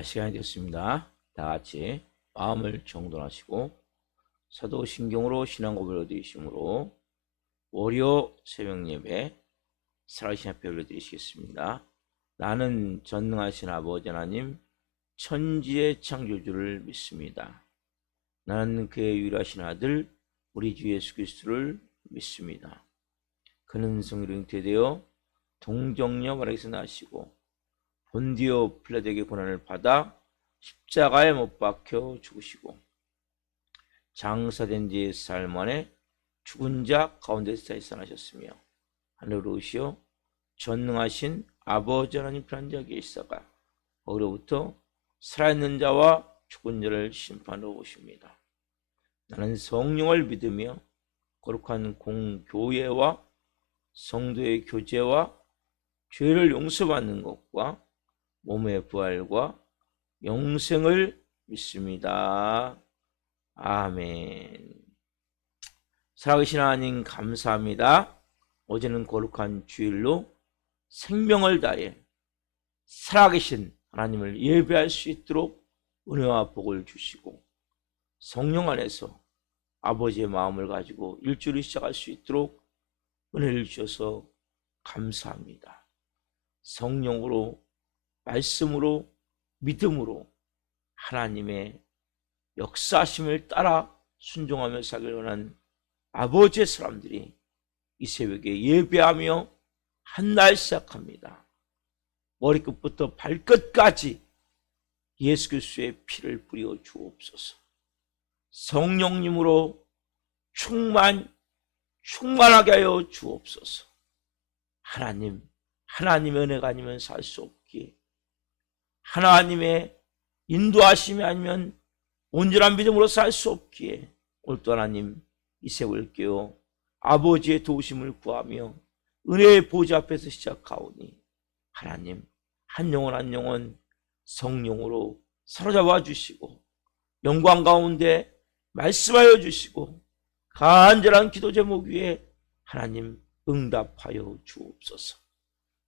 자, 시간이 됐습니다. 다 같이 마음을 정돈하시고 사도신경으로 신앙고백을 드리심으로 월요 새벽 예배 살아계신 앞에 올려드리시겠습니다. 나는 전능하신 아버지 하나님 천지의 창조주를 믿습니다. 나는 그의 유일하신 아들 우리 주 예수 그리스도를 믿습니다. 그는 성령으로 잉태되어 동정녀 마리아에게서 나시고 본디오 필라도에게 고난을 받아 십자가에 못 박혀 죽으시고 장사된 지 사흘 만에 죽은 자 가운데서 다시 살아나셨으며 하늘로 오시어 전능하신 아버지 하나님 편한 자에 계시다가 거기로부터 살아있는 자와 죽은 자를 심판하러 오십니다. 나는 성령을 믿으며 거룩한 공교회와 성도의 교제와 죄를 용서받는 것과 몸의 부활과 영생을 믿습니다. 아멘. 살아계신 하나님 감사합니다. 어제는 거룩한 주일로 생명을 다해 살아계신 하나님을 예배할 수 있도록 은혜와 복을 주시고 성령 안에서 아버지의 마음을 가지고 일주일을 시작할 수 있도록 은혜를 주셔서 감사합니다. 성령으로 말씀으로 믿음으로 하나님의 역사하심을 따라 순종하며 살기를 원하는 아버지의 사람들이 이 새벽에 예배하며 한 날 시작합니다. 머리끝부터 발끝까지 예수 그리스도의 피를 뿌려 주옵소서. 성령님으로 충만하게 하여 주옵소서. 하나님의 은혜가 아니면 살 수 없기에 하나님의 인도하심이 아니면 온전한 믿음으로 살 수 없기에 오늘도 하나님 이 세월 깨어 아버지의 도우심을 구하며 은혜의 보좌 앞에서 시작하오니 하나님 한 영혼 한 영혼 성령으로 사로잡아 주시고 영광 가운데 말씀하여 주시고 간절한 기도 제목 위에 하나님 응답하여 주옵소서.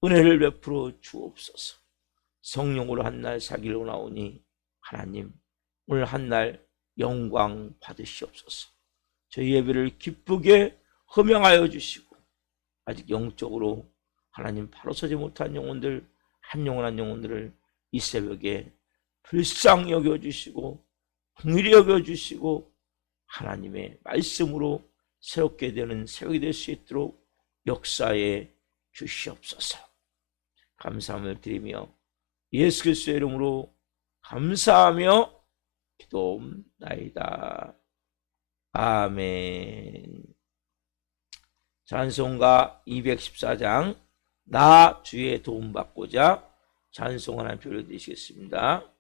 은혜를 베풀어 주옵소서. 성령으로 한 날 살기를 원하오니 하나님 오늘 한 날 영광 받으시옵소서. 저희 예배를 기쁘게 흠양하여 주시고 아직 영적으로 하나님 바로 서지 못한 영혼들 한 영혼 한 영혼들을 이 새벽에 불쌍히 여겨주시고 긍휼히 여겨주시고 하나님의 말씀으로 새롭게 되는 새벽이 될 수 있도록 역사해 주시옵소서. 감사함을 드리며 예수 그리스도의 이름으로 감사하며 기도옵나이다. 아멘. 찬송가 214장 나 주의 도움받고자 찬송 하나 불러드리시겠습니다.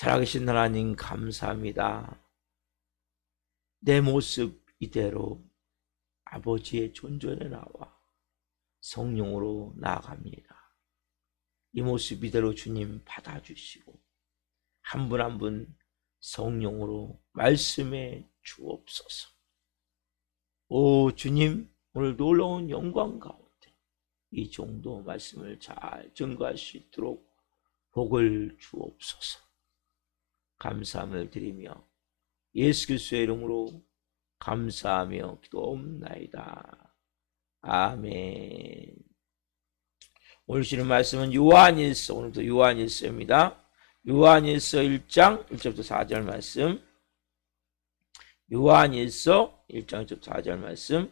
살아계신 하나님 감사합니다. 내 모습 이대로 아버지의 존전에 나와 성령으로 나아갑니다. 이 모습 이대로 주님 받아주시고 한 분 한 분 성령으로 말씀해 주옵소서. 오 주님, 오늘 놀라운 영광 가운데 이 정도 말씀을 잘 증거할 수 있도록 복을 주옵소서. 감사함을 드리며 예수 그리스도의 이름으로 감사하며 기도옵나이다. 아멘. 오늘 주시는 말씀은 요한일서, 오늘도 요한일서입니다. 요한일서 1장 1절부터 4절 말씀, 요한일서 1장 1절부터 4절 말씀,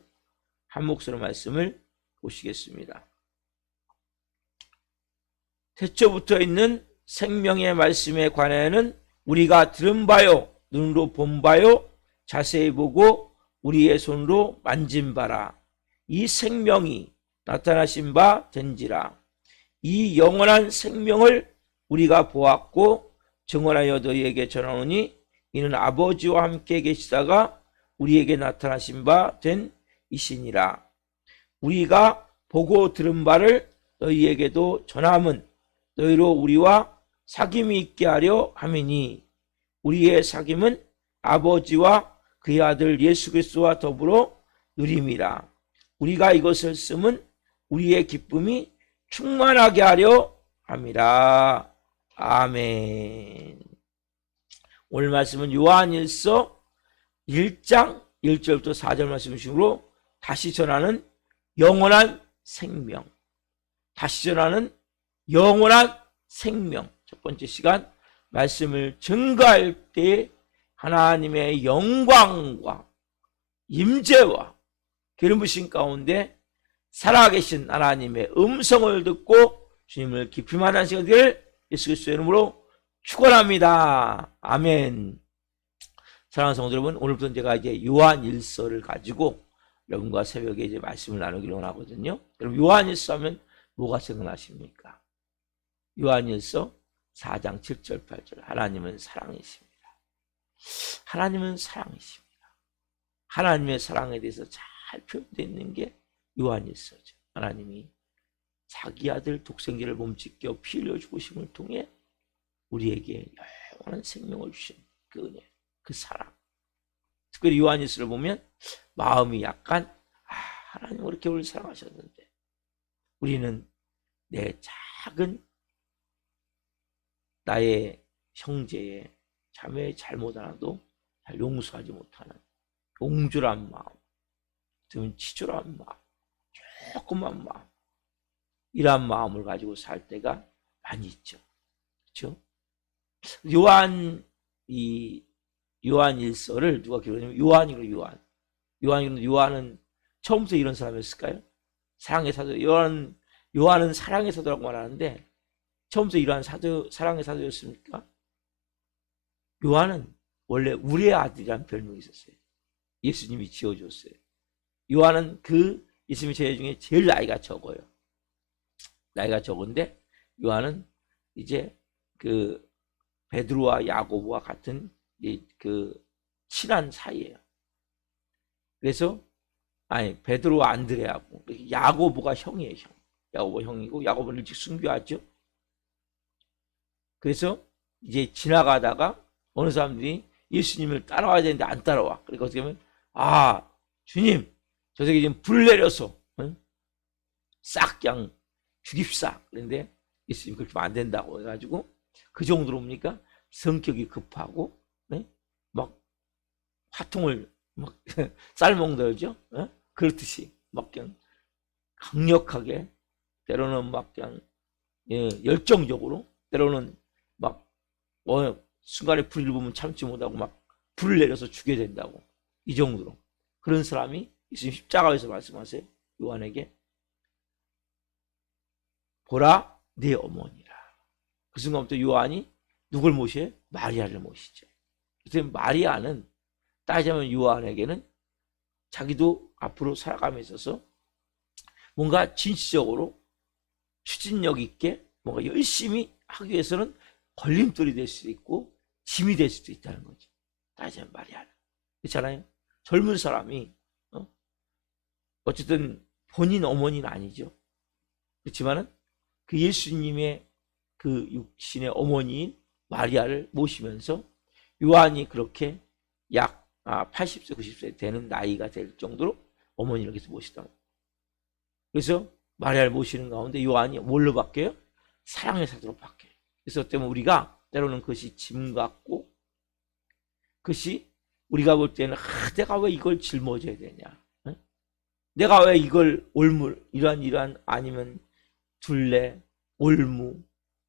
한 목소리로 말씀을 보시겠습니다. 태초부터 있는 생명의 말씀에 관하여는 우리가 들은 바요, 눈으로 본 바요, 자세히 보고 우리의 손으로 만진 바라. 이 생명이 나타나신 바 된지라. 이 영원한 생명을 우리가 보았고 증언하여 너희에게 전하노니 이는 아버지와 함께 계시다가 우리에게 나타나신 바 된 이시니라. 우리가 보고 들은 바를 너희에게도 전함은 너희로 우리와 사귐이 있게 하려 함이니 우리의 사귐은 아버지와 그의 아들 예수 그리스도와 더불어 누림이라. 우리가 이것을 쓰면 우리의 기쁨이 충만하게 하려 함이라. 아멘. 오늘 말씀은 요한일서 1장 1절부터 4절 말씀으로 다시 전하는 영원한 생명, 다시 전하는 영원한 생명. 첫 번째 시간 말씀을 증거할 때 하나님의 영광과 임재와 기름 부으심 가운데 살아계신 하나님의 음성을 듣고 주님을 깊이 만난 시간 되기를 예수 그리스도의 이름으로 축원합니다. 아멘. 사랑하는 성도 여러분, 오늘부터 제가 이제 요한일서를 가지고 여러분과 새벽에 이제 말씀을 나누기를 원하거든요. 여러분 요한일서 하면 뭐가 생각나십니까? 요한일서 4장 7절 8절 하나님은 사랑이십니다. 하나님은 사랑이십니다. 하나님의 사랑에 대해서 잘 표현되어 있는 게 요한일서죠. 하나님이 자기 아들 독생자를 몸짓겨 피 흘려 죽으심을 통해 우리에게 영원한 생명을 주신 그 은혜, 그 사랑. 특별히 요한일서를 보면 마음이 약간 하나님 그렇게 우리를 사랑하셨는데 우리는 내 작은 나의 형제의 자매의 잘못 하나도 잘 용서하지 못하는 옹졸한 마음, 좀 치졸한 마음, 조그만 마음, 이러한 마음을 가지고 살 때가 많이 있죠. 그렇죠? 요한일서를 누가 기록하냐면 요한은 처음부터 이런 사람이었을까요? 사랑의 사도. 요한은 사랑의 사도라고 말하는데 처음부터 이러한 사랑의 사도였습니까? 요한은 원래 우리의 아들이라는 별명이 있었어요. 예수님이 지어줬어요. 요한은 그 예수님의 제자 중에 제일 나이가 적어요. 나이가 적은데 요한은 이제 그 베드로와 야고보와 같은 그 친한 사이예요. 그래서 베드로와 안드레하고 야고보가 형이에요. 야고보 형이고 야고보는 일찍 순교하죠. 그래서 이제 지나가다가 어느 사람들이 예수님을 따라와야 되는데 안 따라와. 그러니까 어떻게 하면 주님 저쪽에 지금 불 내려서 싹 그냥 죽입사. 그런데 예수님 그렇게 하면 안 된다고 해가지고 그 정도로 뭡니까? 성격이 급하고 막 화통을 막 쌀먹들죠. 그렇듯이 막 그냥 강력하게 때로는 막 그냥 열정적으로 때로는 막 순간에 불을 보면 참지 못하고 막 불을 내려서 죽여야 된다고. 이 정도로 그런 사람이 예수님 십자가에서 말씀하세요. 요한에게 보라 네 어머니라. 그 순간부터 요한이 누굴 모셔요? 마리아를 모시죠. 그래서 마리아는 따지자면 요한에게는 자기도 앞으로 살아감에 있어서 뭔가 진취적으로 추진력 있게 뭔가 열심히 하기 위해서는 걸림돌이 될 수 있고 짐이 될 수도 있다는 거지. 따지면 마리아는. 그렇잖아요. 젊은 사람이 어쨌든 본인 어머니는 아니죠. 그렇지만은 그 예수님의 그 육신의 어머니인 마리아를 모시면서 요한이 그렇게 약 80세, 90세 되는 나이가 될 정도로 어머니를 이렇게 모시다. 그래서 마리아를 모시는 가운데 요한이 뭘로 바뀌어요? 사랑의 사도로 바뀌어요. 그래서 때문에 우리가 때로는 그것이 짐 같고, 그것이 우리가 볼 때는 내가 왜 이걸 짊어져야 되냐, 내가 왜 이걸 올물 이러한 아니면 둘레 올무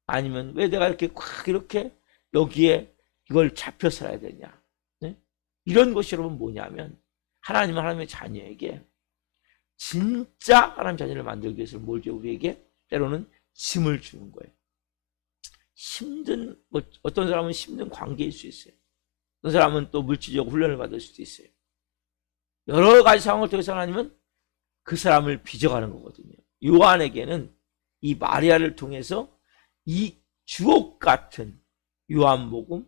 아니면 왜 내가 이렇게 여기에 이걸 잡혀 살아야 되냐, 네? 이런 것이 여러분 뭐냐면 하나님은 하나님의 자녀에게 진짜 하나님 자녀를 만들기 위해서 뭘 줘? 우리에게 때로는 짐을 주는 거예요. 힘든 어떤 사람은 힘든 관계일 수 있어요. 어떤 사람은 또 물질적 훈련을 받을 수도 있어요. 여러 가지 상황을 통해서 하나님은 그 사람을 빚어가는 거거든요. 요한에게는 이 마리아를 통해서 이 주옥 같은 요한복음,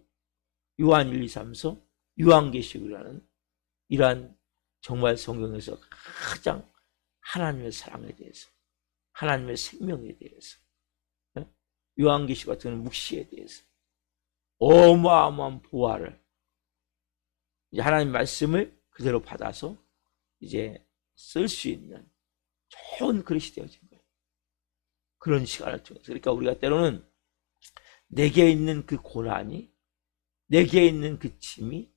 요한 1, 2, 3서, 요한계시록이라는 이러한 정말 성경에서 가장 하나님의 사랑에 대해서, 하나님의 생명에 대해서, 요한계시록 같은 묵시에 대해서 어마어마한 보화를 이제 하나님 말씀을 그대로 받아서 이제 쓸 수 있는 좋은 그릇이 되어진 거예요. 그런 시간을 통해서. 그러니까 우리가 때로는 내게 있는 그 고난이, 내게 있는 그 짐이,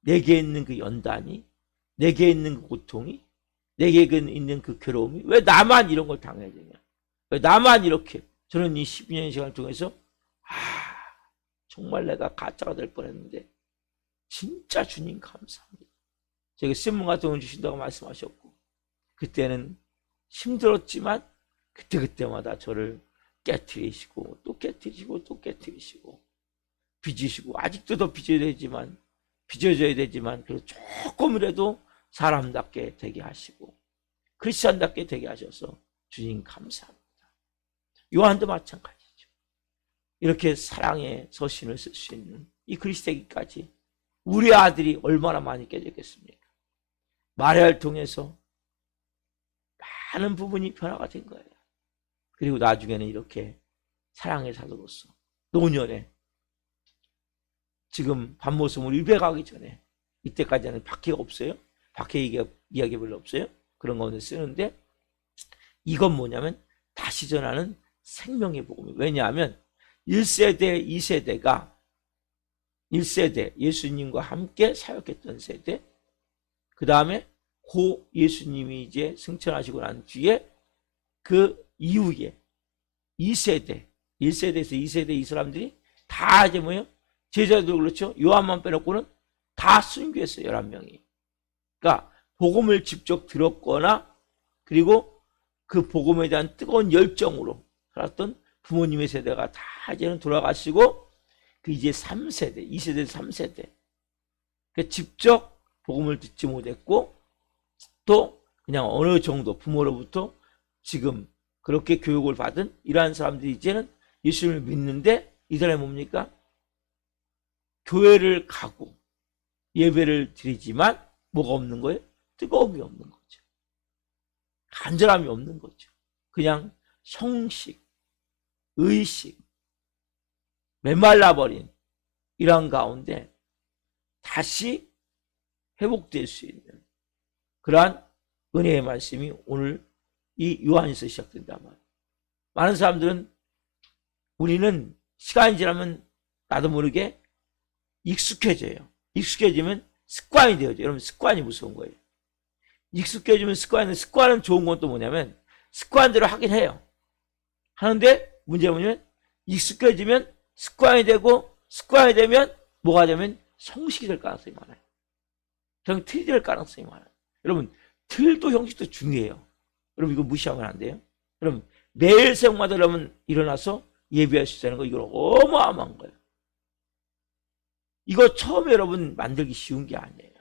내게 있는 그 연단이, 내게 있는 그 고통이, 내게 있는 그 괴로움이 왜 나만 이런 걸 당해야 되냐, 왜 나만 이렇게. 저는 이 12년 시간을 통해서 정말 내가 가짜가 될 뻔했는데 진짜 주님 감사합니다. 제가 신문 같은 걸 주신다고 말씀하셨고, 그때는 힘들었지만 그때마다 저를 깨트리시고 또 깨트리시고 또 깨트리시고 빚으시고, 아직도 더 빚어져야 되지만 그래도 조금이라도 사람답게 되게 하시고 크리스찬답게 되게 하셔서 주님 감사합니다. 요한도 마찬가지죠. 이렇게 사랑의 서신을 쓸 수 있는 이 그리스도기까지 우리 아들이 얼마나 많이 깨졌겠습니까? 마리아를 통해서 많은 부분이 변화가 된 거예요. 그리고 나중에는 이렇게 사랑의 사도로서 노년에 지금 밤모습을 입에가기 전에, 이때까지는 박해가 없어요. 박해 이야기 별로 없어요. 그런 가운데 쓰는데 이건 뭐냐면 다시 전하는 생명의 복음이에요. 왜냐하면 1세대, 2세대가 1세대 예수님과 함께 사역했던 세대, 그 다음에 고 예수님이 이제 승천하시고 난 뒤에 그 이후에 2세대, 1세대에서 2세대 이 사람들이 다 이제 뭐예요? 제자도 그렇죠. 요한만 빼놓고는 다 순교했어요. 11명이. 그러니까 복음을 직접 들었거나 그리고 그 복음에 대한 뜨거운 열정으로 살았던 부모님의 세대가 다 이제는 돌아가시고 그 이제 3세대, 2세대, 3세대. 그러니까 직접 복음을 듣지 못했고 또 그냥 어느 정도 부모로부터 지금 그렇게 교육을 받은 이러한 사람들이 이제는 예수님을 믿는데 이 사람이 뭡니까? 교회를 가고 예배를 드리지만 뭐가 없는 거예요? 뜨거움이 없는 거죠. 간절함이 없는 거죠. 그냥 형식, 의식, 메말라버린 이런 가운데 다시 회복될 수 있는 그러한 은혜의 말씀이 오늘 이 요한에서 시작된단 말이에요. 많은 사람들은 우리는 시간이 지나면 나도 모르게 익숙해져요. 익숙해지면 습관이 되어져요. 여러분, 습관이 무서운 거예요. 익숙해지면 습관은 좋은 건 또 뭐냐면 습관대로 하긴 해요. 하는데 문제는 뭐냐면 익숙해지면 습관이 되고 습관이 되면 뭐가 되면 형식이 될 가능성이 많아요. 그냥 틀이 될 가능성이 많아요. 여러분, 틀도 형식도 중요해요. 여러분, 이거 무시하면 안 돼요. 여러분, 매일 생활마다 여러분 일어나서 예배할 수 있다는 거, 이건 어마어마한 거예요. 이거 처음에 여러분 만들기 쉬운 게 아니에요.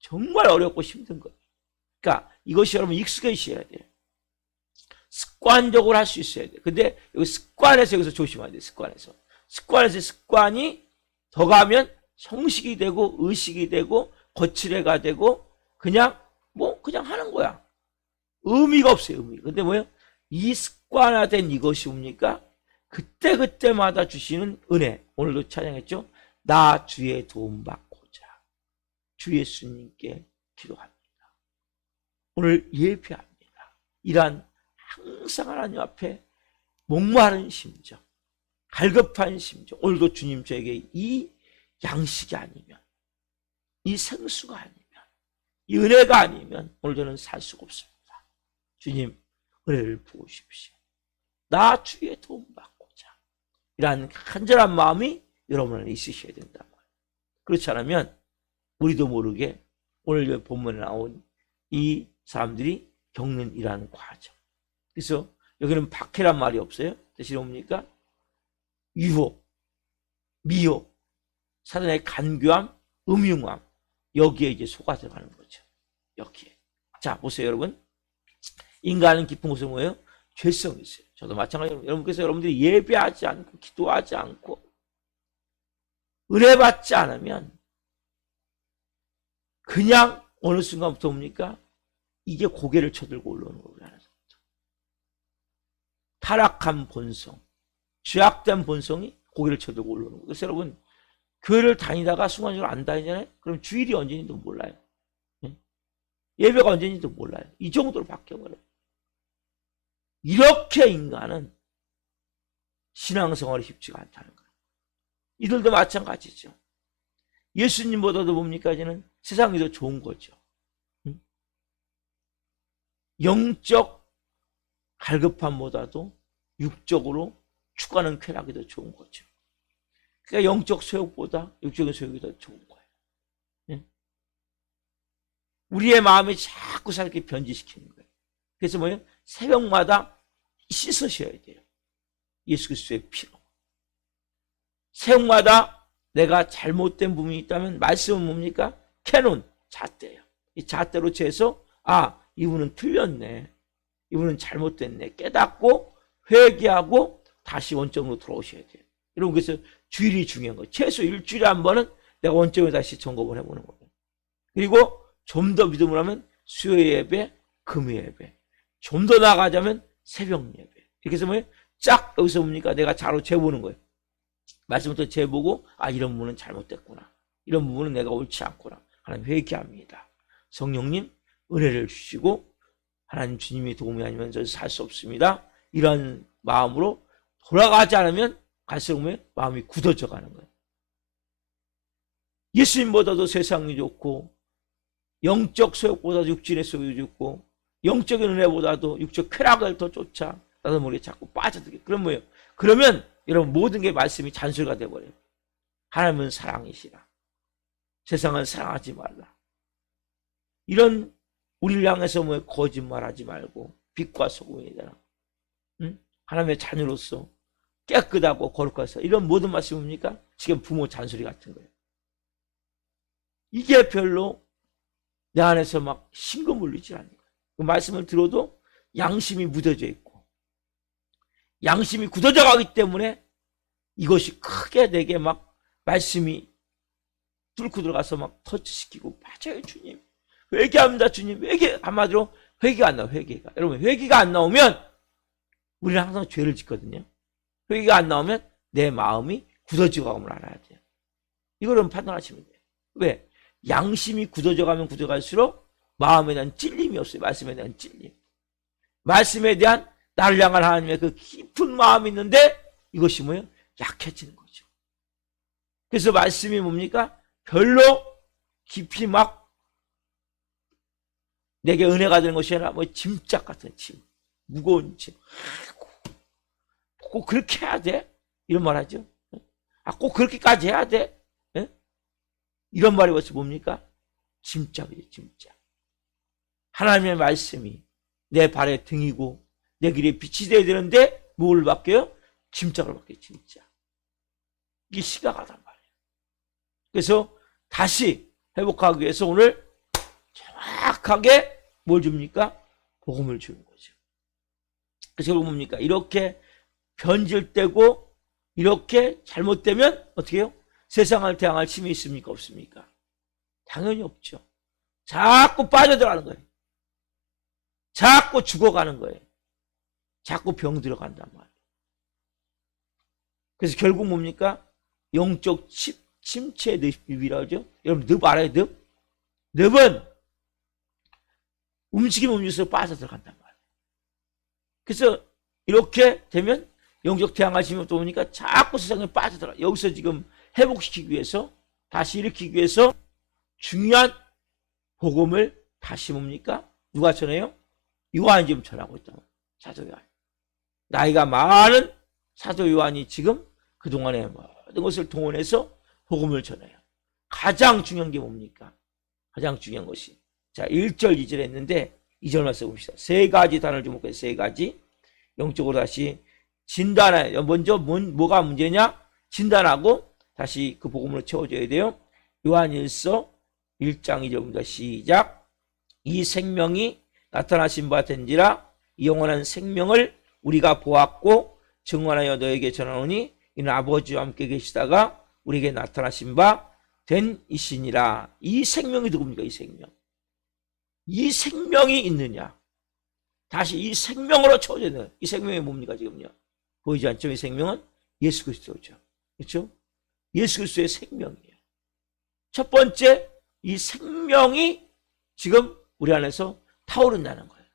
정말 어렵고 힘든 거예요. 그러니까 이것이 여러분 익숙해지셔야 돼요. 습관적으로 할 수 있어야 돼요. 근데 여기 습관에서 여기서 조심해야 돼요. 습관에서 습관이 더 가면 형식이 되고 의식이 되고 거칠애가 되고 그냥 그냥 하는 거야. 의미가 없어요. 의미. 근데 뭐예요? 이 습관화된 이것이 뭡니까? 그때그때마다 주시는 은혜. 오늘도 찬양했죠? 나 주의 도움 받고자 주 예수님께 기도합니다. 오늘 예배합니다. 이러한 항상 하나님 앞에 목마른 심정, 갈급한 심정. 오늘도 주님 저에게 이 양식이 아니면, 이 생수가 아니면, 이 은혜가 아니면 오늘 저는 살 수가 없습니다. 주님 은혜를 부으십시오. 나 주의 도움 받고자. 이러한 간절한 마음이 여러분 안에 있으셔야 된다. 그렇지 않으면 우리도 모르게 오늘 본문에 나온 이 사람들이 겪는 이러한 과정. 그래서 여기는 박해란 말이 없어요. 대신에 뭡니까? 유혹, 미혹, 사단의 간교함, 음흉함. 여기에 이제 속아 들어가는 거죠. 여기에. 자, 보세요, 여러분. 인간은 깊은 곳에 뭐예요? 죄성이 있어요. 저도 마찬가지로 여러분께서 여러분들이 예배하지 않고 기도하지 않고 은혜 받지 않으면 그냥 어느 순간부터 뭡니까? 이게 고개를 쳐들고 올라오는 거예요. 타락한 본성, 죄악된 본성이 고개를 쳐들고 올라오는 거예요. 그래서 여러분 교회를 다니다가 순간적으로 안 다니잖아요. 그럼 주일이 언제인지도 몰라요. 예배가 언제인지도 몰라요. 이 정도로 바뀌어버려요. 이렇게 인간은 신앙생활이 쉽지가 않다는 거예요. 이들도 마찬가지죠. 예수님보다도 뭡니까? 이제는 세상이 더 좋은 거죠. 영적 갈급함보다도 육적으로 추구하는 쾌락이 더 좋은 거죠. 그러니까 영적 소욕보다 육적인 소욕이 더 좋은 거예요. 우리의 마음이 자꾸 살게 변질시키는 거예요. 그래서 뭐예요? 새벽마다 씻으셔야 돼요. 예수 그리스도의 피로. 새벽마다 내가 잘못된 부분이 있다면 말씀은 뭡니까? 캐논, 잣대예요. 이 잣대로 재서 이분은 틀렸네. 이분은 잘못됐네. 깨닫고 회개하고 다시 원점으로 돌아오셔야 돼요. 여러분 그래서 주일이 중요한 거예요. 최소 일주일에 한 번은 내가 원점에 다시 점검을 해보는 거예요. 그리고 좀 더 믿음을 하면 수요 예배, 금요 예배. 좀 더 나아가자면 새벽 예배. 이렇게 해서 뭐예요? 쫙 여기서 뭡니까? 내가 자로 재보는 거예요. 말씀부터 재보고 이런 부분은 잘못됐구나. 이런 부분은 내가 옳지 않구나. 하나님 회개합니다. 성령님 은혜를 주시고 하나님 주님이 도움이 아니면 저는 살 수 없습니다. 이런 마음으로 돌아가지 않으면 갈수록 마음이 굳어져 가는 거예요. 예수님보다도 세상이 좋고 영적 소욕보다도 육신의 소욕이 좋고 영적인 은혜보다도 육적 쾌락을 더 쫓아 나도 모르게 자꾸 빠져들게. 그럼 뭐예요? 그러면 여러분 모든 게 말씀이 잔소리가 돼버려요. 하나님은 사랑이시라. 세상은 사랑하지 말라. 이런 우리를 향해서 거짓말하지 말고 빛과 소금이 되라. 하나님의 자녀로서 깨끗하고 거룩하서 이런 모든 말씀이 뭡니까? 지금 부모 잔소리 같은 거예요. 이게 별로 내 안에서 막 심금 울리지 않는 거예요. 그 말씀을 들어도 양심이 묻어져 있고 양심이 굳어져 가기 때문에 이것이 크게 내게 막 말씀이 뚫고 들어가서 막 터치시키고 맞아요 주님. 회개합니다 주님. 회개. 한마디로 회개가 안 나와요. 회개가. 여러분 회개가 안 나오면 우리는 항상 죄를 짓거든요. 회개가 안 나오면 내 마음이 굳어지고 가면 알아야 돼요. 이거는 판단하시면 돼요. 왜? 양심이 굳어져 가면 굳어갈수록 마음에 대한 찔림이 없어요. 말씀에 대한 찔림. 말씀에 대한 나를 향한 하나님의 그 깊은 마음이 있는데 이것이 뭐예요? 약해지는 거죠. 그래서 말씀이 뭡니까? 별로 깊이 막 내게 은혜가 되는 것이 아니라 짐짝 같은 짐, 무거운 짐. 꼭 그렇게 해야 돼? 이런 말 하죠. 꼭 그렇게까지 해야 돼? 이런 말이 벌써 뭡니까? 짐짝이죠, 짐짝. 하나님의 말씀이 내 발의 등이고 내 길에 빛이 되어야 되는데 뭘 바뀌어요? 짐짝을 바뀌어요, 짐짝. 이게 시각하단 말이에요. 그래서 다시 회복하기 위해서 오늘 정확하게 뭘 줍니까? 복음을 주는 거죠. 그래서 결국 뭡니까? 이렇게 변질되고 이렇게 잘못되면 어떻게 해요? 세상을 대항할 힘이 있습니까? 없습니까? 당연히 없죠. 자꾸 빠져들어가는 거예요. 자꾸 죽어가는 거예요. 자꾸 병 들어간단 말이에요. 그래서 결국 뭡니까? 영적 침체의 늪이라고 하죠. 여러분 늪 알아요? 늪? 늪은 움직일수록 빠져들어간단 말이에요. 그래서 이렇게 되면 영적 대항하시면 또 오니까 자꾸 세상에 빠져들어가. 여기서 지금 회복시키기 위해서, 다시 일으키기 위해서 중요한 복음을 다시 뭡니까? 누가 전해요? 요한이 지금 전하고 있다. 사도 요한. 나이가 많은 사도 요한이 지금 그동안에 모든 것을 동원해서 복음을 전해요. 가장 중요한 게 뭡니까? 가장 중요한 것이. 자, 1절, 2절 했는데 2절 말씀 봅시다. 세 가지 단어를 주목해서 세 가지. 영적으로 다시 진단해. 먼저 뭐가 문제냐? 진단하고 다시 그 복음으로 채워줘야 돼요. 요한일서 1장 2절입니다. 시작. 이 생명이 나타나신 바 된지라 이 영원한 생명을 우리가 보았고 증언하여 너에게 전하노니 이는 아버지와 함께 계시다가 우리에게 나타나신 바 된 이시니라. 이 생명이 누굽니까? 이 생명. 이 생명이 있느냐? 다시 이 생명으로 채워져야 돼요. 이 생명이 뭡니까 지금요? 보이지 않죠? 이 생명은 예수 그리스도죠. 그렇죠? 예수 그리스도의 생명이에요. 첫 번째, 이 생명이 지금 우리 안에서 타오른다는 거예요.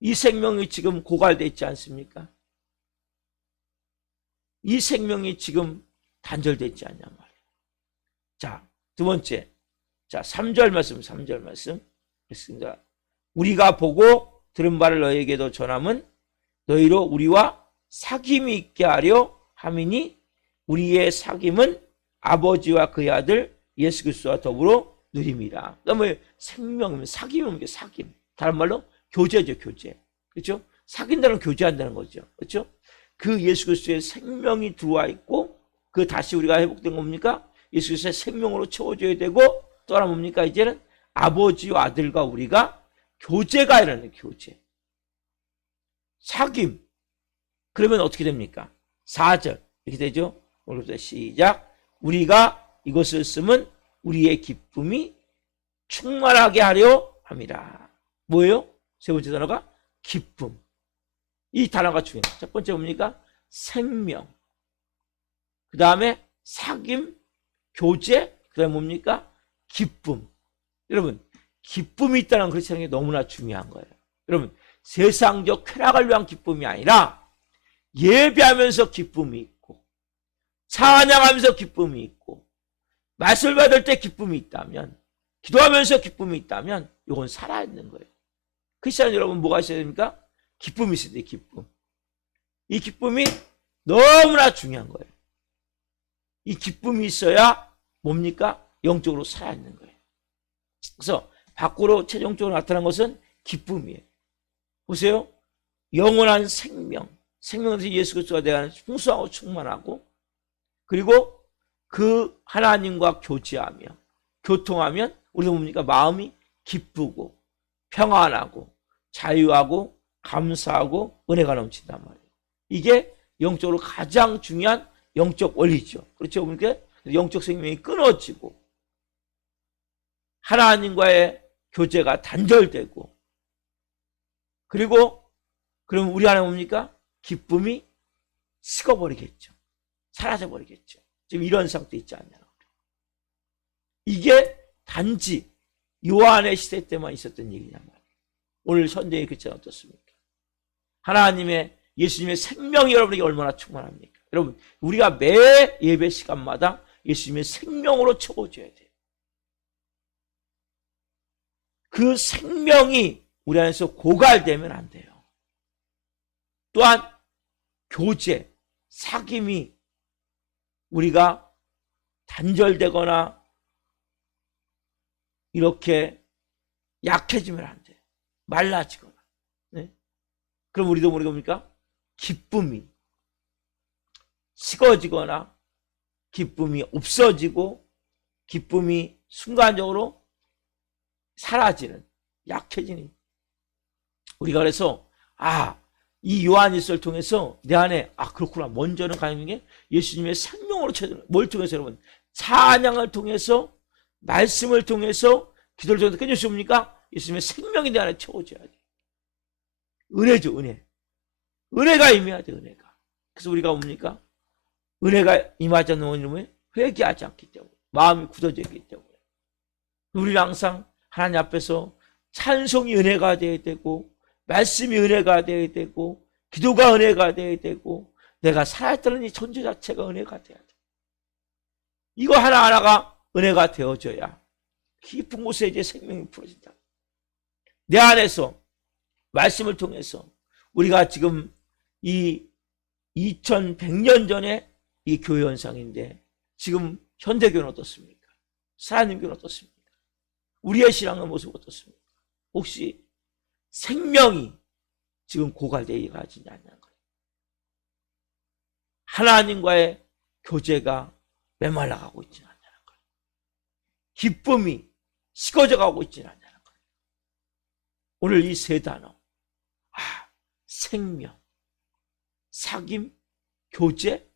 이 생명이 지금 고갈되어 있지 않습니까? 이 생명이 지금 단절되어 있지 않냐 말이에요. 자, 두 번째. 자, 3절 말씀. 했습니다. 우리가 보고 들은 바를 너에게도 전함은 너희로 우리와 사귐이 있게 하려 함이니 우리의 사귐은 아버지와 그의 아들 예수 그리스도와 더불어 누림이라. 그러면 생명이면 사귐이면 사귐. 다른 말로 교제죠, 교제. 그렇죠? 사귄다는 교제한다는 거죠. 그렇죠? 그 예수 그리스도의 생명이 들어와 있고 그 다시 우리가 회복된 겁니까? 예수 그리스도의 생명으로 채워줘야 되고 또 하나 뭡니까? 이제는 아버지와 아들과 우리가 교제가 일어나는 교제. 사귐. 그러면 어떻게 됩니까? 4절. 이렇게 되죠? 오늘부터 시작. 우리가 이것을 쓰면 우리의 기쁨이 충만하게 하려 함이라. 뭐예요? 세 번째 단어가 기쁨. 이 단어가 중요해요. 첫 번째 뭡니까? 생명. 그 다음에 사귐, 교제, 그 다음에 뭡니까? 기쁨. 여러분, 기쁨이 있다는 그렇지 않은 게 너무나 중요한 거예요. 여러분, 세상적 쾌락을 위한 기쁨이 아니라 예배하면서 기쁨이 있고 찬양하면서 기쁨이 있고 말씀을 받을 때 기쁨이 있다면, 기도하면서 기쁨이 있다면 이건 살아있는 거예요. 크리스찬 여러분, 뭐가 있어야 됩니까? 기쁨이 있어야 돼요. 기쁨. 이 기쁨이 너무나 중요한 거예요. 이 기쁨이 있어야 뭡니까? 영적으로 살아있는 거예요. 그래서 밖으로 최종적으로 나타난 것은 기쁨이에요. 보세요. 영원한 생명. 생명에서 예수 그리스도가 대한 풍성하고 충만하고, 그리고 그 하나님과 교제하며 교통하면 우리가 뭡니까? 마음이 기쁘고 평안하고 자유하고 감사하고 은혜가 넘친단 말이에요. 이게 영적으로 가장 중요한 영적 원리죠. 그렇죠? 그러니까 영적 생명이 끊어지고 하나님과의 교제가 단절되고, 그리고 그럼 우리 안에 뭡니까? 기쁨이 식어버리겠죠. 사라져버리겠죠. 지금 이런 상태 있지 않냐. 이게 단지 요한의 시대 때만 있었던 얘기냔 말이에요. 오늘 선대의 교체는 어떻습니까? 하나님의, 예수님의 생명이 여러분에게 얼마나 충만합니까? 여러분, 우리가 매 예배 시간마다 예수님의 생명으로 채워줘야 돼요. 그 생명이 우리 안에서 고갈되면 안 돼요. 또한 교제, 사귐이 우리가 단절되거나 이렇게 약해지면 안 돼요. 말라지거나. 네? 그럼 우리도 모르게 뭡니까? 기쁨이 식어지거나 기쁨이 없어지고 기쁨이 순간적으로 사라지는, 약해지는. 우리가 그래서 이 요한일서를 통해서 내 안에 그렇구나, 먼저는 가는 게 예수님의 생명으로 채워지는 뭘 통해서 여러분? 찬양을 통해서, 말씀을 통해서, 기도를 통해서 끊을 수 없습니까? 예수님의 생명이 내 안에 채워져야 돼. 은혜죠, 은혜. 은혜가 임해야 돼, 은혜가. 그래서 우리가 뭡니까? 은혜가 임하지 않는 원인은 회개하지 않기 때문에, 마음이 굳어져 있기 때문에. 우리는 항상 하나님 앞에서 찬송이 은혜가 되어야 되고, 말씀이 은혜가 되어야 되고, 기도가 은혜가 되어야 되고, 내가 살아있다는 이 존재 자체가 은혜가 되어야 돼. 이거 하나하나가 은혜가 되어져야 깊은 곳에 이제 생명이 풀어진다. 내 안에서 말씀을 통해서 우리가 지금 이 2100년 전에 이 교회 현상인데 지금 현대교회는 어떻습니까? 살아있는 교회는 어떻습니까? 우리의 신앙의 모습은 어떻습니까? 혹시 생명이 지금 고갈되어 가지 않냐는 거예요. 하나님과의 교제가 메말라가고 있지 않냐는 거예요. 기쁨이 식어져 가고 있지 않냐는 거예요. 오늘 이 세 단어, 생명, 사귐, 교제,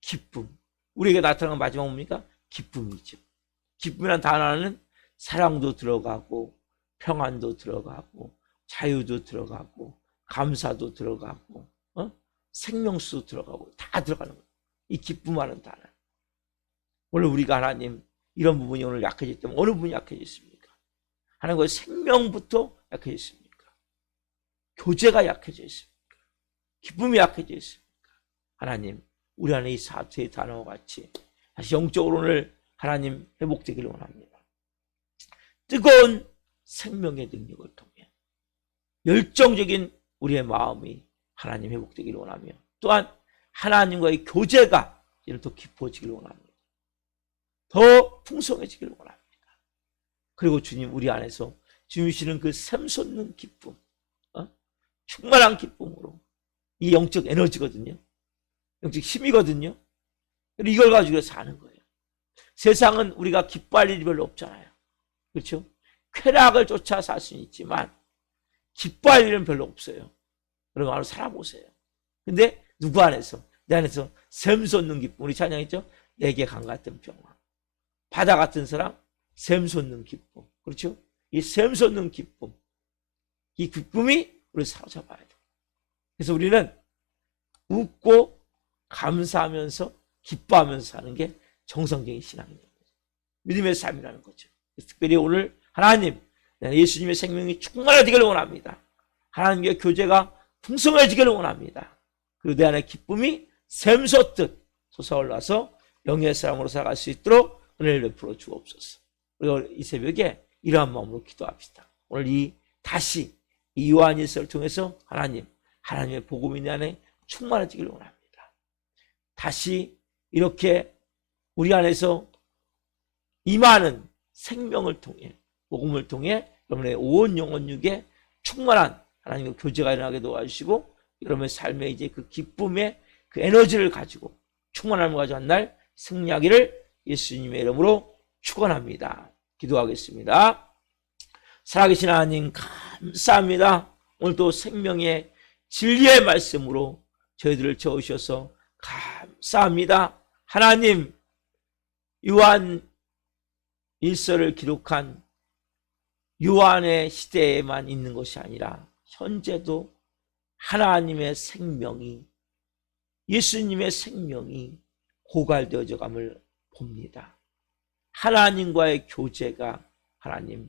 기쁨. 우리에게 나타나는 마지막 뭡니까? 기쁨이죠. 기쁨이란 단어는 사랑도 들어가고, 평안도 들어가고, 자유도 들어가고, 감사도 들어가고, 생명수도 들어가고, 다 들어가는 거예요. 이 기쁨하는 단어. 오늘 우리가 하나님 이런 부분이 오늘 약해졌기 때문에 어느 부분이 약해졌습니까? 하나님과의 생명부터 약해졌습니까? 교제가 약해져 있습니까? 기쁨이 약해져 있습니까? 하나님, 우리 안에 이 사태의 단어와 같이 다시 영적으로 오늘 하나님 회복되기를 원합니다. 뜨거운 생명의 능력을 통해 열정적인 우리의 마음이 하나님 회복되기를 원하며, 또한 하나님과의 교제가 이를 더 깊어지기를 원합니다. 더 풍성해지기를 원합니다. 그리고 주님, 우리 안에서 주시는 그 샘솟는 기쁨, 충만한 기쁨으로, 이 영적 에너지거든요. 영적 힘이거든요. 이걸 가지고 사는 거예요. 세상은 우리가 기뻐할 일이 별로 없잖아요. 그렇죠? 쾌락을 쫓아 살 수는 있지만 기뻐할 일은 별로 없어요. 여러분 한번 살아보세요. 근데 누구 안에서? 내 안에서 샘솟는 기쁨. 우리 찬양했죠? 내게 강 같은 평화, 바다 같은 사랑, 샘솟는 기쁨. 그렇죠? 이 샘솟는 기쁨, 이 기쁨이 우리를 사로잡아야 돼요. 그래서 우리는 웃고 감사하면서 기뻐하면서 사는 게 정상적인 신앙이에요. 믿음의 삶이라는 거죠. 특별히 오늘 하나님, 예수님의 생명이 충만해지기를 원합니다. 하나님과의 교제가 풍성해지기를 원합니다. 그리고 내 안에 기쁨이 샘솟듯 솟아올라서 영의 사람으로 살아갈 수 있도록 은혜를 베풀어 주옵소서. 그리고 이 새벽에 이러한 마음으로 기도합시다. 오늘 다시 이 요한일서를 통해서 하나님의 복음이 내 안에 충만해지기를 원합니다. 다시 이렇게 우리 안에서 임하는 생명을 통해, 복음을 통해 여러분의 온 영혼 육에 충만한 하나님과 교제가 일어나게 도와주시고, 여러분의 삶에 이제 그 기쁨의 그 에너지를 가지고 충만함을 가지고 한 날 승리하기를 예수님의 이름으로 축원합니다. 기도하겠습니다. 살아계신 하나님, 감사합니다. 오늘도 생명의 진리의 말씀으로 저희들을 채우셔서 감사합니다. 하나님, 요한 일서를 기록한 요한의 시대에만 있는 것이 아니라 현재도 하나님의 생명이, 예수님의 생명이 고갈되어져 감을 봅니다. 하나님과의 교제가 하나님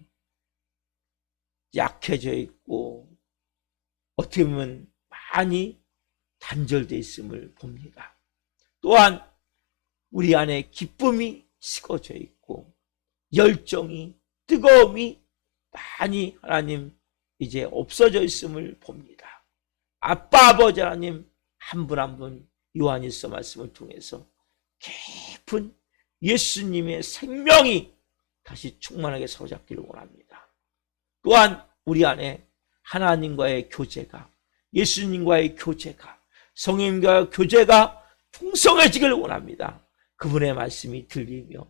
약해져 있고 어떻게 보면 많이 단절되어 있음을 봅니다. 또한 우리 안에 기쁨이 식어져 있고 열정이, 뜨거움이 많이 하나님 이제 없어져 있음을 봅니다. 아빠, 아버지 하나님 한 분 한 분 요한일서 말씀을 통해서 깊은 예수님의 생명이 다시 충만하게 사로잡기를 원합니다. 또한 우리 안에 하나님과의 교제가, 예수님과의 교제가, 성령님과의 교제가 풍성해지기를 원합니다. 그분의 말씀이 들리며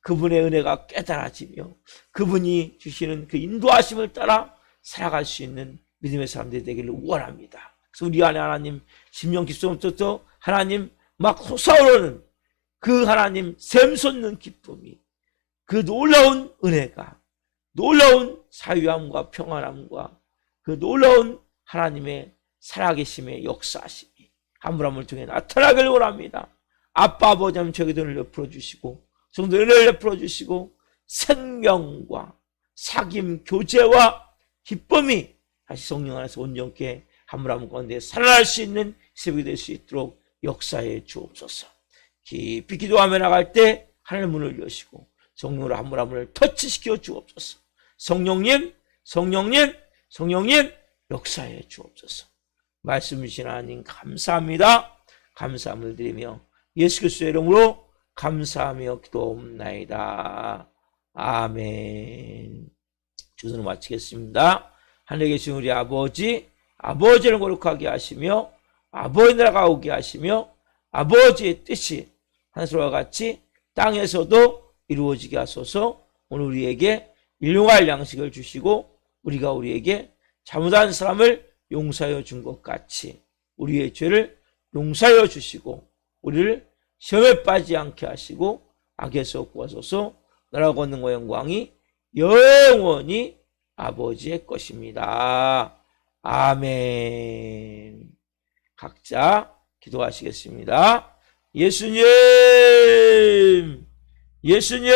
그분의 은혜가 깨달아지며 그분이 주시는 그 인도하심을 따라 살아갈 수 있는 믿음의 사람들이 되기를 원합니다. 그래서 우리 안에 하나님 심령 깊숙이부터 하나님 막 솟아오르는 그 하나님 샘솟는 기쁨이, 그 놀라운 은혜가, 놀라운 자유함과 평안함과 그 놀라운 하나님의 살아계심의 역사하심이 한 분 한 분을 통해 나타나길 원합니다. 아빠 아버지 하나님 저에게도 은혜를 베풀어 주시고 성도 은혜를 베풀어 주시고 생명과 사귐 교제와 기쁨이 다시 성령 안에서 온전케 한 분 한 분 가운데 살아날 수 있는 새벽이 될 수 있도록 역사해 주옵소서. 깊이 기도하며 나갈 때 하늘 문을 여시고 성령으로 한 분 한 분을 터치시켜 주옵소서. 성령님, 성령님, 성령님 역사해 주옵소서. 말씀 주신 하나님 감사합니다. 감사함을 드리며 예수 그리스도의 이름으로 감사하며 기도옵나이다. 아멘. 주소는 마치겠습니다. 하늘에 계신 우리 아버지, 아버지를 거룩하게 하시며 아버지 나라가 오게 하시며 아버지의 뜻이 하늘과 같이 땅에서도 이루어지게 하소서. 오늘 우리에게 일용할 양식을 주시고 우리가 우리에게 잘못한 사람을 용서하여 준 것 같이 우리의 죄를 용서하여 주시고 우리를 시험에 빠지지 않게 하시고 악에서 구하소서. 나라와 권능과 영광이 영원히 아버지의 것입니다. 아멘. 각자 기도하시겠습니다. 예수님, 예수님.